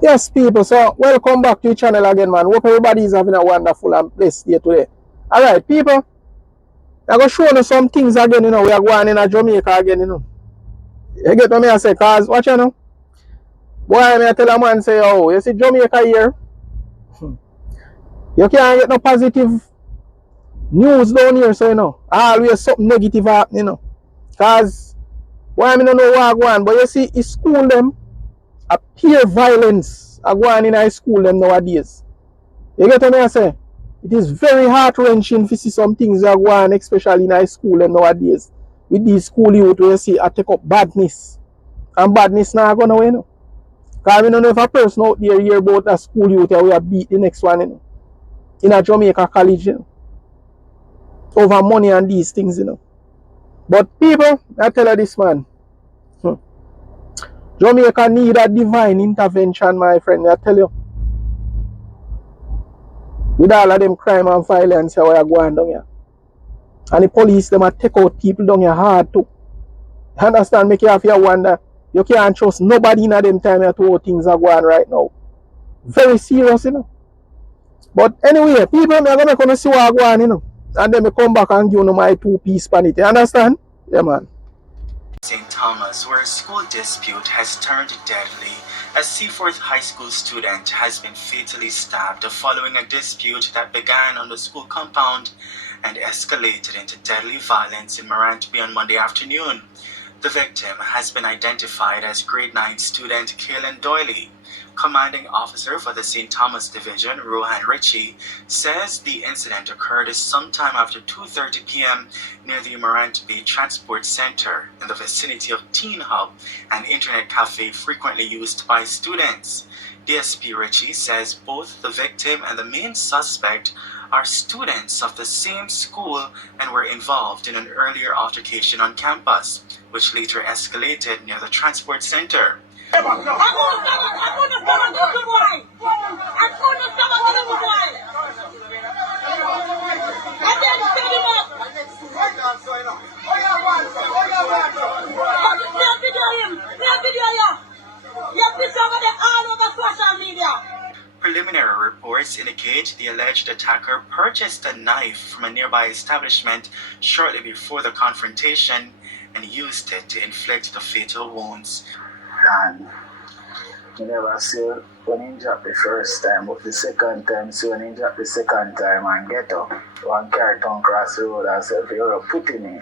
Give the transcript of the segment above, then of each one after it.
Yes, people, so welcome back to the channel again, man. Hope everybody is having a wonderful and blessed day today. Alright, people, I'm going to show you some things again, we are going in Jamaica again. You get what I say, cause, watch you know. Boy, I tell a man, say, oh, you see Jamaica here, you can't get no positive news down here, so, always something negative happening, Cause, why I don't know what I go on, but you see, in school, them, a peer violence are going in high school, them, nowadays. You get what I say? It is very heart-wrenching to see some things that go on, especially in high school and nowadays. With these school youth where you see I take up badness. And badness now going away, Because I don't know if a person out there hear about that school youth where we beat the next one, in a Jamaica College, over money and these things, But people, I tell you this, man. Jamaica need a divine intervention, my friend. I tell you. With all of them crime and violence where we are going down here. And the police, them a take out people down here hard too. You understand? Make you have to wonder. You can't trust nobody in them time to how things are going right now. Very serious, But anyway, people are gonna come see what going on, And then I come back and give you my 2 piece pan it. You understand? Yeah, man. St. Thomas, where a school dispute has turned deadly. A Seaforth High School student has been fatally stabbed following a dispute that began on the school compound and escalated into deadly violence in Morantby on Monday afternoon. The victim has been identified as grade 9 student Kaylin Doyley. Commanding officer for the St. Thomas Division, Rohan Ritchie, says the incident occurred sometime after 2:30 p.m. near the Morantby Transport Center in the vicinity of Teen Hub, an internet cafe frequently used by students. DSP Ritchie says both the victim and the main suspect are students of the same school and were involved in an earlier altercation on campus, which later escalated near the transport center. Preliminary reports indicate the alleged attacker purchased a knife from a nearby establishment shortly before the confrontation and used it to inflict the fatal wounds. And you never see when he dropped the first time, but the second time, see when he dropped the second time and get up. One carry down across the road and say, you're putting me.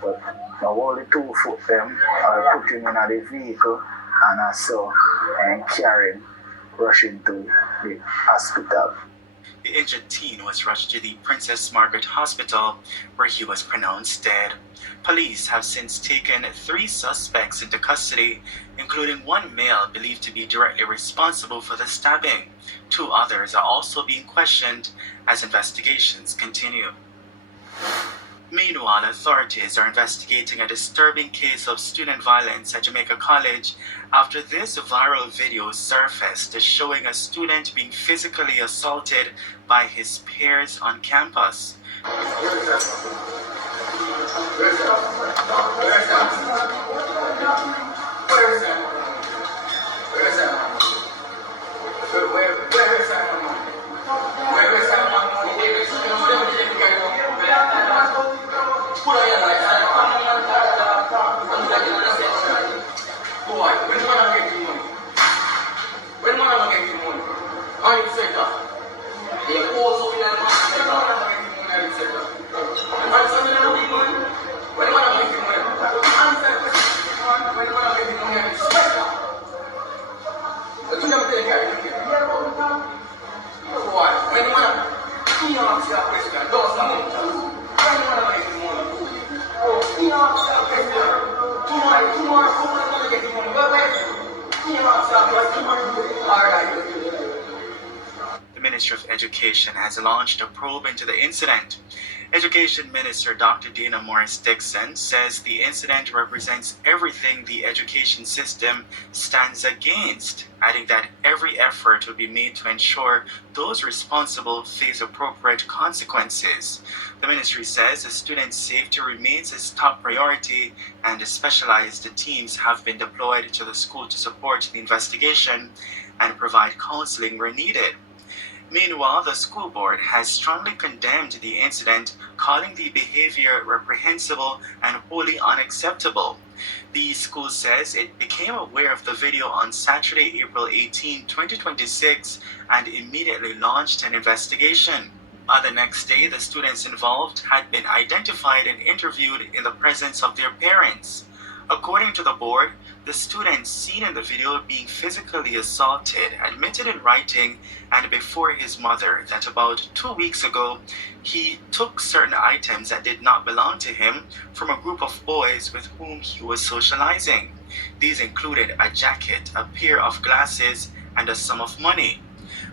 But now all the 2 foot them are putting in the vehicle and I saw and carrying, rushing to the hospital. The injured teen was rushed to the Princess Margaret Hospital, where he was pronounced dead. Police have since taken 3 suspects into custody, including one male believed to be directly responsible for the stabbing. 2 others are also being questioned as investigations continue. Meanwhile, authorities are investigating a disturbing case of student violence at Jamaica College after this viral video surfaced showing a student being physically assaulted by his peers on campus. The Ministry of Education has launched a probe into the incident. Education Minister Dr. Dana Morris Dixon says the incident represents everything the education system stands against, adding that every effort will be made to ensure those responsible face appropriate consequences. The ministry says the student safety remains its top priority, and specialized teams have been deployed to the school to support the investigation and provide counseling where needed. Meanwhile, the school board has strongly condemned the incident, calling the behavior reprehensible and wholly unacceptable. The school says it became aware of the video on Saturday, April 18, 2026, and immediately launched an investigation. On the next day, the students involved had been identified and interviewed in the presence of their parents. According to the board, the student seen in the video being physically assaulted admitted in writing and before his mother that about 2 weeks ago he took certain items that did not belong to him from a group of boys with whom he was socializing. These included a jacket, a pair of glasses, and a sum of money.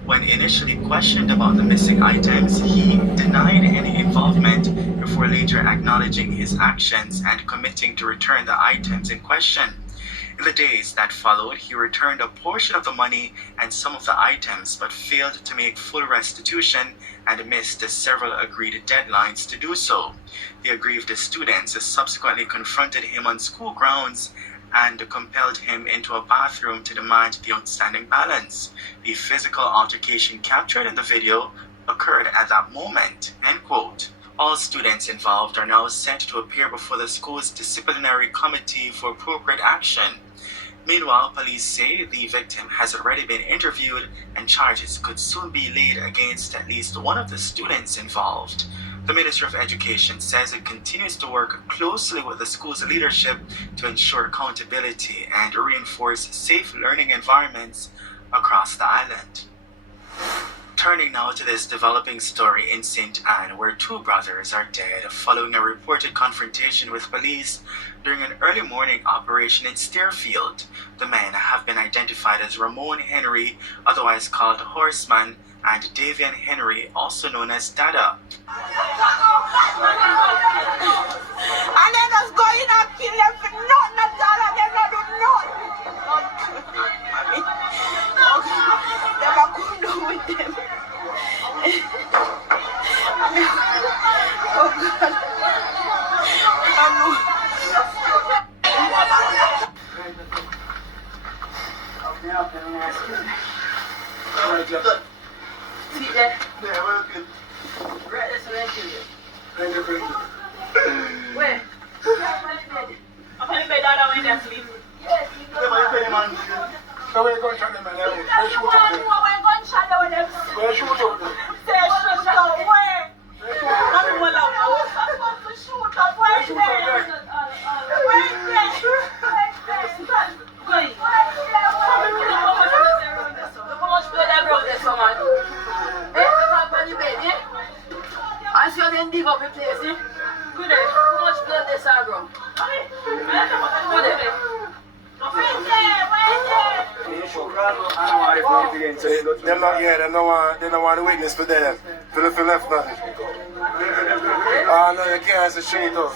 When initially questioned about the missing items, he denied any involvement before later acknowledging his actions and committing to return the items in question. In the days that followed, he returned a portion of the money and some of the items, but failed to make full restitution and missed several agreed deadlines to do so. The aggrieved students subsequently confronted him on school grounds and compelled him into a bathroom to demand the outstanding balance. The physical altercation captured in the video occurred at that moment, end quote. All students involved are now set to appear before the school's disciplinary committee for appropriate action. Meanwhile, police say the victim has already been interviewed and charges could soon be laid against at least one of the students involved. The Ministry of Education says it continues to work closely with the school's leadership to ensure accountability and reinforce safe learning environments across the island. Turning now to this developing story in St. Anne, where two brothers are dead following a reported confrontation with police during an early morning operation in Steerfield. The men have been identified as Ramon Henry, otherwise called Horseman, and Davian Henry, also known as Dada. And then us go in and kill them for nothing at all, and them not do nothing. Them a come down with them. Oh God. I know. See there? Yeah, well, good. Right, that's what I kill you. Thank you, thank you. Where? I'm going to bed down when they sleep. Yes, you Yeah, but you pay him on. So where you going to shut them, man? Where you shoot up there? We're going to shut down them. Where you shoot up there? Say shoot up where? I'm going to shoot up where? Shoot up there. I see them dig up the place, eh? Good day. How much blood they saw, bro? Good day. Them not, yeah, they don't want the witness for them. For the left nothing. Oh no, you can't say shoot up.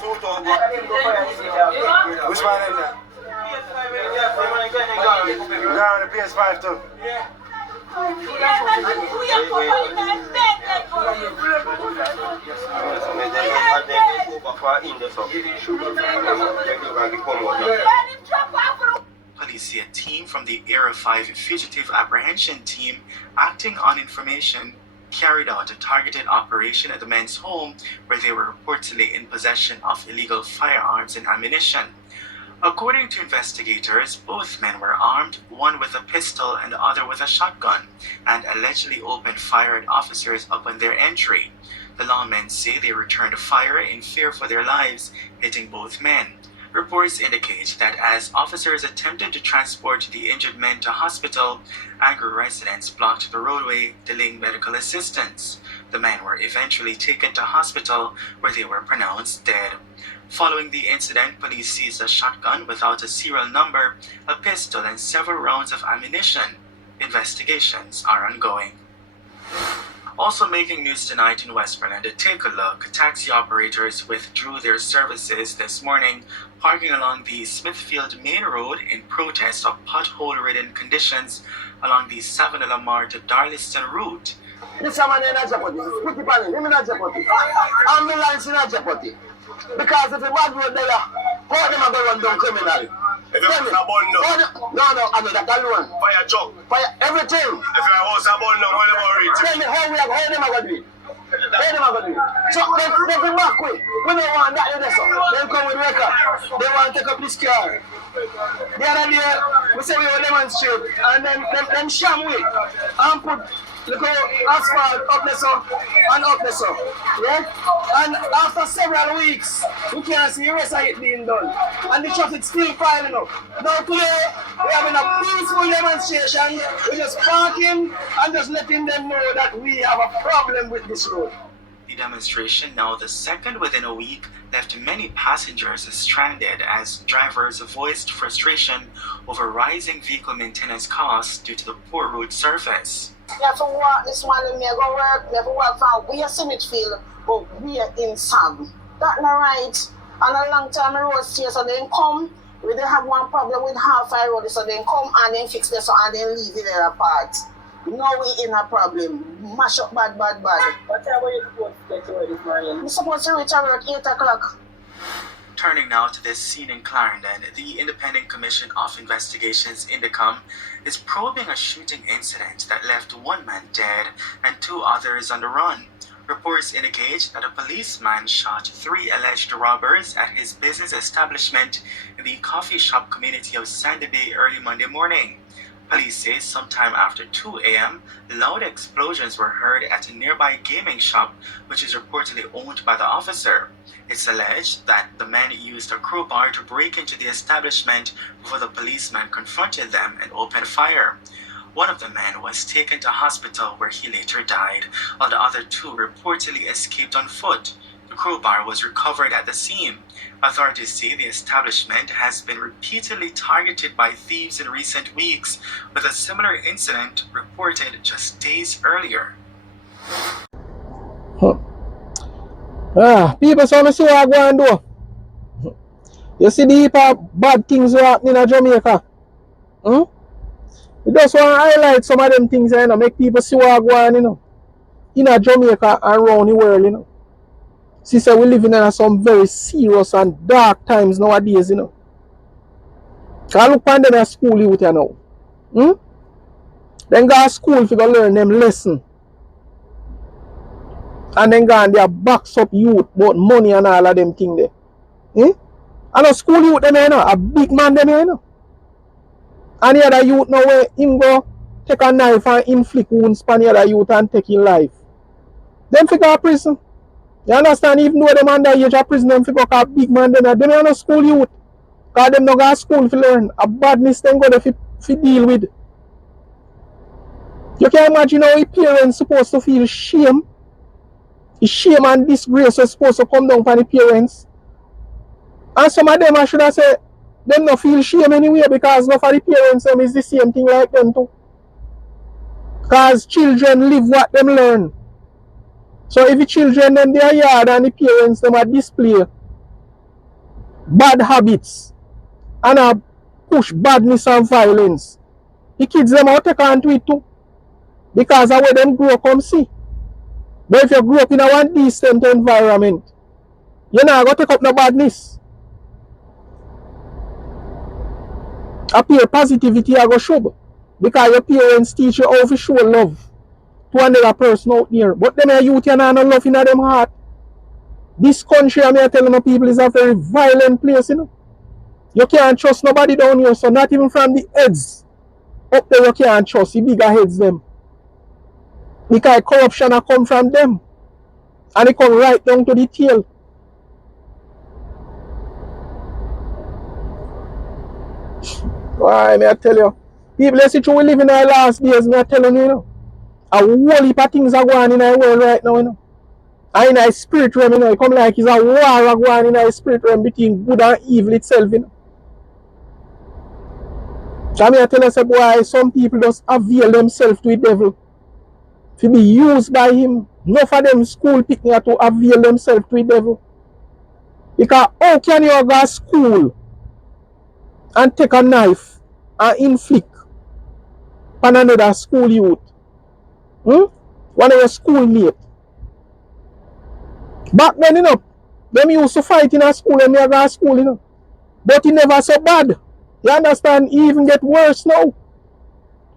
Which one is that? No, the PS5 too. Yeah. Police say a team from the Area 5 Fugitive Apprehension Team, acting on information, carried out a targeted operation at the men's home where they were reportedly in possession of illegal firearms and ammunition. According to investigators, both men were armed, one with a pistol and the other with a shotgun, and allegedly opened fire at officers upon their entry. The lawmen say they returned fire in fear for their lives, hitting both men. Reports indicate that as officers attempted to transport the injured men to hospital, angry residents blocked the roadway, delaying medical assistance. The men were eventually taken to hospital where they were pronounced dead. Following the incident, police seized a shotgun without a serial number, a pistol, and several rounds of ammunition. Investigations are ongoing. Also making news tonight in Westmoreland, take a look. Taxi operators withdrew their services this morning, parking along the Smithfield Main Road in protest of pothole-ridden conditions along the 7 Lamar to Darliston route. This man in a jeopardy. Put it on him in a jeopardy. Ambulance in a jeopardy. Because if a bad road there, how them are going to run down criminally? If it was a bun now. No, I know that alone. Fire truck. Fire everything. If it was a bun now, how them are reach? Tell me how them are going to do it. How them are going to do it. So they come back with. We don't want that in there, so. They come with record. They want to take up this car. The other day, we say we will demonstrate, and then them sham with and put look asphalt up there so and up there so. Yeah? And after several weeks, we can't see the rest of it being done. And the traffic still piling up. Now today, we are having a peaceful demonstration. We're just parking and just letting them know that we have a problem with this road. The demonstration, now the second within a week, left many passengers stranded as drivers voiced frustration over rising vehicle maintenance costs due to the poor road surface. You have to walk this one and me go work, you have to walk from we are Smithfield, but we are in Sam. That's not right. And a long time road stay, so they come, we don't have one problem with half-I road, so they come and then fix this and then leave it there apart. Now we in a problem. Mash up bad. What time were you supposed to get to work this morning? We're supposed to reach at work 8 o'clock. Turning now to this scene in Clarendon, the Independent Commission of Investigations INDECOM is probing a shooting incident that left one man dead and two others on the run. Reports indicate that a policeman shot 3 alleged robbers at his business establishment in the coffee shop community of Sandy Bay early Monday morning. Police say sometime after 2 a.m., loud explosions were heard at a nearby gaming shop, which is reportedly owned by the officer. It's alleged that the men used a crowbar to break into the establishment before the policeman confronted them and opened fire. One of the men was taken to hospital where he later died, while the other two reportedly escaped on foot. The crowbar was recovered at the scene. Authorities say the establishment has been repeatedly targeted by thieves in recent weeks, with a similar incident reported just days earlier. People so see what I go and do. You see the heap of bad things happening in Jamaica. We just want to highlight some of them things, make people see what I go on, in Jamaica and around the world, See, so we living in some very serious and dark times nowadays, Can look on them at school youth, now. Then go to school to go learn them lesson. And then go and they box up youth about money and all of them things there. And a school youth them, a big man them, And the other youth now where him go take a knife and inflict wounds on the other youth and take his life. Them figure a prison. You understand? Even though them underage of prison, them figure a big man them are no school youth. Because them no go to school to learn. A badness them go there to deal with. You can imagine how the parents supposed to feel shame. The shame and disgrace is supposed to come down from the parents. And some of them I should have said them not feel shame anyway because none of the parents them is the same thing like them too. Because children live what them learn. So if the children them they are yard and the parents them are display bad habits and push badness and violence, the kids them will take on to it too. Because of where them grow come see. But if you grow up in a one decent environment, you're not going to take up no badness. Appear positivity I go show. Because your parents teach you how to show love to another person out there. But them youth you not no love in them heart. This country, I'm telling people, is a very violent place, You can't trust nobody down here, so not even from the heads. Up there you can't trust the bigger heads them. Because corruption has come from them. And it come right down to the tail. Why, I tell you. People, let's see through we live in our last days, I telling you, A whole heap of things are going on in our world right now, And in our spirit realm, it come like it's a war going on in our spirit realm between good and evil itself, So I tell us, boy, some people just avail themselves to the devil. to be used by him. Enough of them school pick me to avail themselves to the devil. Because how can you go to school and take a knife and inflict on another school youth? One of your schoolmates. Back then, them used to fight in a school and they go to school, But it never so bad. You understand? It even get worse now.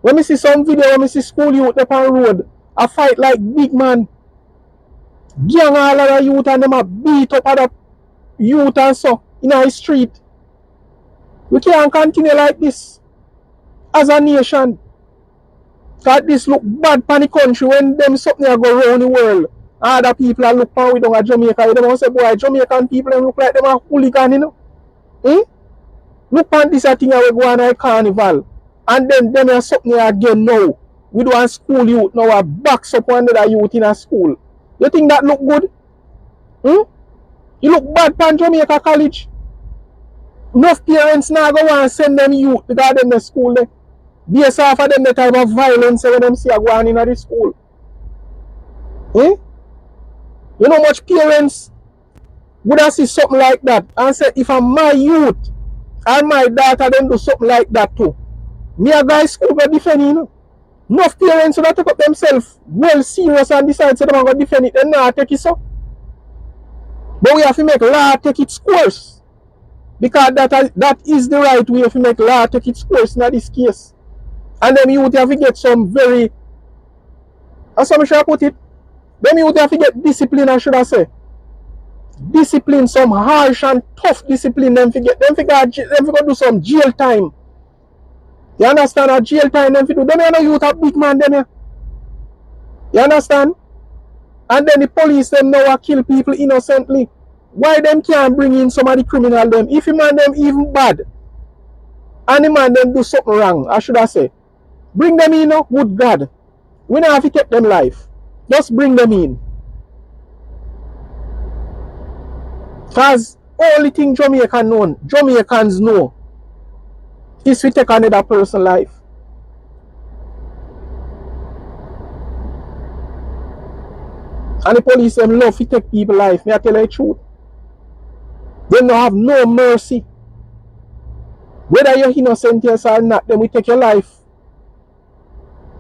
When I see some video, when I see school youth up on the road, I fight like big man. Gang all of the youth and them a beat up other youth and so in the street. We can't continue like this as a nation. Because this look bad for the country when them something go around the world. Other people are look for we down at Jamaica. They want to say, boy, Jamaican people them look like them are hooligan, Look at this thing we go on a carnival. And then them are something again now. We do a school youth now a box up another youth in a school. You think that look good? You look bad for Jamaica College. Enough parents now go and send them youth because them the school there. Based off of them the type of violence when them see a go on in the school. You know much parents would have see something like that and say if I'm my youth and my daughter them do something like that too. Me a guy school go defend Enough parents would have take up themselves well serious and decide say them go defend it and not take it so. But we have to make law take its course. Because that is the right way to make law take its course in this case. And then you would have to get some very, as some should put it, then you would have to get discipline, I should have say. Discipline, some harsh and tough discipline, them to do some jail time. You understand? A jail time, them to do. Them you youth a big man, them. You understand? And then the police, them now kill people innocently. Why them can't bring in some of the criminal them? If the man them even bad, and the man them do something wrong, I should have say. Bring them in, good God. We don't have to take them life. Just bring them in. Because only thing Jamaicans know is to take another person's life. And the police them love to take people's life. May I tell you the truth? They don't have no mercy. Whether you're innocent yes or not, then we take your life.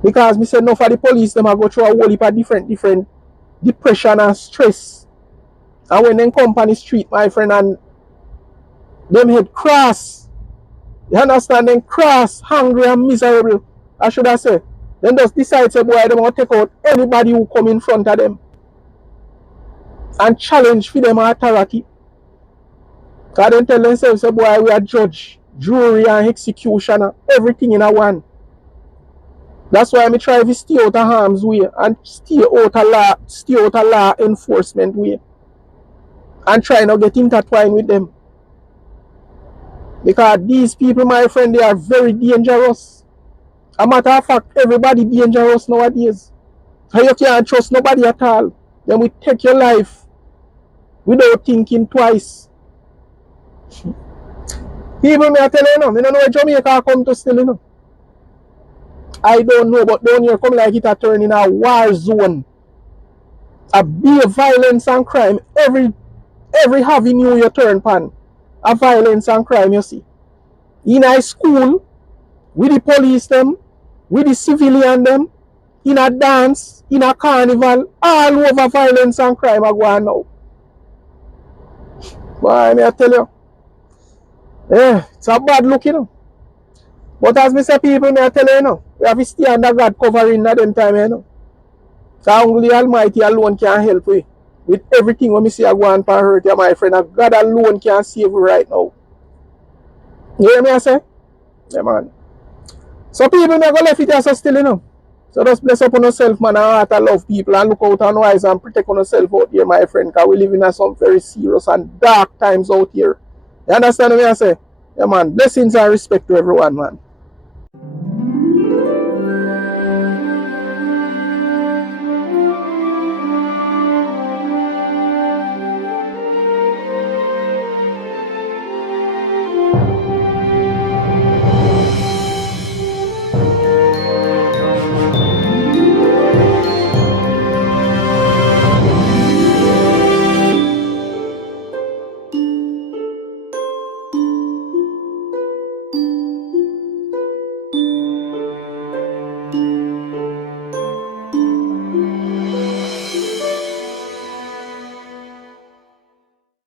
Because me say no for the police, them go through a whole heap of different depression and stress. And when they come on the street, my friend, and them head cross. You understand? Them cross, hungry and miserable. I should have said. Then just decide say boy, them want to take out anybody who come in front of them. And challenge for them authority. Because they tell themselves say boy, we are judge, jury and executioner, everything in a one. That's why I try to stay out of harm's way and stay out of law enforcement way. And try not get intertwined with them. Because these people, my friend, they are very dangerous. A matter of fact, everybody dangerous nowadays. So you can't trust nobody at all. Then we take your life without thinking twice. People may tell you, I don't know where Jamaica come to still, I don't know, but down here come like it a turn in a war zone. A big violence and crime. Every avenue you turn pan, a violence and crime you see. In a school, with the police them, with the civilian them, in a dance, in a carnival, all over violence and crime are going now. Boy, may I tell you, it's a bad look, But as me say, people, may I tell you, we have to stay under God covering at them time, So only the Almighty alone can help we. With everything when me see I go on for hurt you, my friend, God alone can save you right now. You hear me I say? Yeah, man. So people may go left it as still, So just bless up on yourself, man, and heart to love people and look out and wise and protect on yourself out here, my friend, because we live in some very serious and dark times out here. You understand what I say? Yeah, man. Blessings and respect to everyone, man.